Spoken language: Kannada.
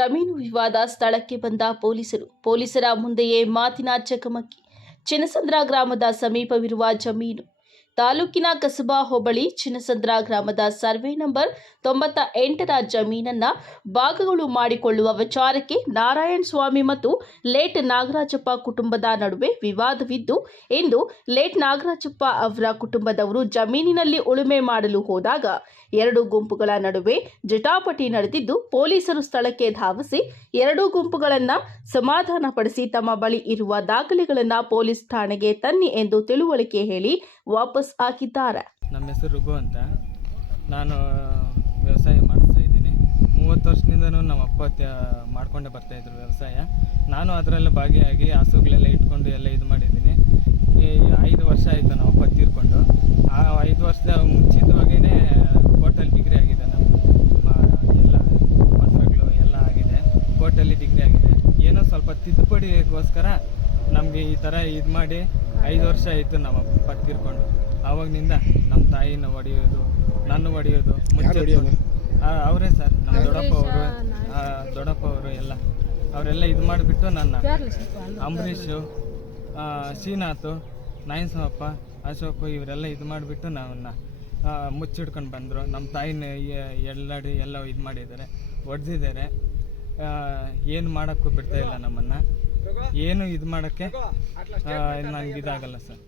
ಜಮೀನು ವಿವಾದ ಸ್ಥಳಕ್ಕೆ ಬಂದ ಪೊಲೀಸರ ಮುಂದೆಯೇ ಮಾತಿನ ಚಕಮಕಿ. ಚಿನ್ನಸಂದ್ರ ಗ್ರಾಮದ ಸಮೀಪವಿರುವ ಜಮೀನು. ತಾಲೂಕಿನ ಕಸಬಾ ಹೋಬಳಿ ಚಿನ್ನಸಂದ್ರ ಗ್ರಾಮದ ಸರ್ವೆ ನಂಬರ್ 98ರ ಜಮೀನನ್ನ ಭಾಗಗಳು ಮಾಡಿಕೊಳ್ಳುವ ವಿಚಾರಕ್ಕೆ ನಾರಾಯಣ ಸ್ವಾಮಿ ಮತ್ತು ಲೇಟ್ ನಾಗರಾಜಪ್ಪ ಕುಟುಂಬದ ನಡುವೆ ವಿವಾದವಿದ್ದು, ಇಂದು ಲೇಟ್ ನಾಗರಾಜಪ್ಪ ಅವರ ಕುಟುಂಬದವರು ಜಮೀನಿನಲ್ಲಿ ಉಳುಮೆ ಮಾಡಲು ಹೋದಾಗ ಎರಡು ಗುಂಪುಗಳ ನಡುವೆ ಜಟಾಪಟಿ ನಡೆದಿದ್ದು, ಪೊಲೀಸರು ಸ್ಥಳಕ್ಕೆ ಧಾವಿಸಿ ಎರಡೂ ಗುಂಪುಗಳನ್ನು ಸಮಾಧಾನಪಡಿಸಿ ತಮ್ಮ ಬಳಿ ಇರುವ ದಾಖಲೆಗಳನ್ನು ಪೊಲೀಸ್ ಠಾಣೆಗೆ ತನ್ನಿ ಎಂದು ತಿಳುವಳಿಕೆ ಹೇಳಿ ವಾಪಸ್ ಹಾಕಿದ್ದಾರೆ. ನಮ್ಮ ಹೆಸರು ರುಘು ಅಂತ. ನಾನು ವ್ಯವಸಾಯ ಮಾಡ್ತಾ ಇದ್ದೀನಿ. 30 ವರ್ಷದಿಂದನೂ ನಮ್ಮ ಅಪ್ಪ ಮಾಡ್ಕೊಂಡೇ ಬರ್ತಾಯಿದ್ರು ವ್ಯವಸಾಯ. ನಾನು ಅದರಲ್ಲಿ ಭಾಗಿಯಾಗಿ ಹಸುಗಳೆಲ್ಲ ಇಟ್ಕೊಂಡು ಎಲ್ಲ ಇದು ಮಾಡಿದ್ದೀನಿ. 5 ವರ್ಷ ಆಯಿತು ನಮ್ಮ ಅಪ್ಪ ತೀರ್ಕೊಂಡು. ಆ 5 ವರ್ಷದ ಮುಂಚಿತವಾಗಿಯೇ ಕೋರ್ಟಲ್ಲಿ ಡಿಗ್ರಿ ಆಗಿದೆ. ಎಲ್ಲ ಪತ್ರಗಳು ಎಲ್ಲ ಆಗಿದೆ, ಕೋರ್ಟಲ್ಲಿ ಡಿಗ್ರಿ ಆಗಿದೆ. ಏನೋ ಸ್ವಲ್ಪ ತಿದ್ದುಪಡಿಗೋಸ್ಕರ ನಮಗೆ ಈ ಥರ ಇದು ಮಾಡಿ 5 ವರ್ಷ ಆಯಿತು ನಮ್ಮ ಅಪ್ಪ ತೀರ್ಕೊಂಡು. ಆವಾಗಿನಿಂದ ನಮ್ಮ ತಾಯಿನ ಹೊಡೆಯೋದು, ನನ್ನ ಹೊಡೆಯೋದು, ಅವರೇ ಸರ್, ನಮ್ಮ ದೊಡ್ಡಪ್ಪ ಅವರು ಎಲ್ಲ ಅವರೆಲ್ಲ ಇದು ಮಾಡಿಬಿಟ್ಟು ನನ್ನ ಅಂಬರೀಷು, ಶ್ರೀನಾಥ್, ನಾಯನ್ಸಪ್ಪ, ಅಶೋಕ್ ಇವರೆಲ್ಲ ಇದು ಮಾಡಿಬಿಟ್ಟು ನಾವನ್ನ ಮುಚ್ಚಿಡ್ಕೊಂಡು ಬಂದರು. ನಮ್ಮ ತಾಯಿನ ಎಲ್ಲಡಿ ಎಲ್ಲ ಇದು ಮಾಡಿದ್ದಾರೆ, ಹೊಡೆದಿದ್ದಾರೆ. ಏನು ಮಾಡೋಕ್ಕೂ ಬಿಡ್ತಾಯಿಲ್ಲ ನಮ್ಮನ್ನು. ಏನು ಇದು ಮಾಡೋಕ್ಕೆ ನನಗೆ ಇದಾಗಲ್ಲ ಸರ್.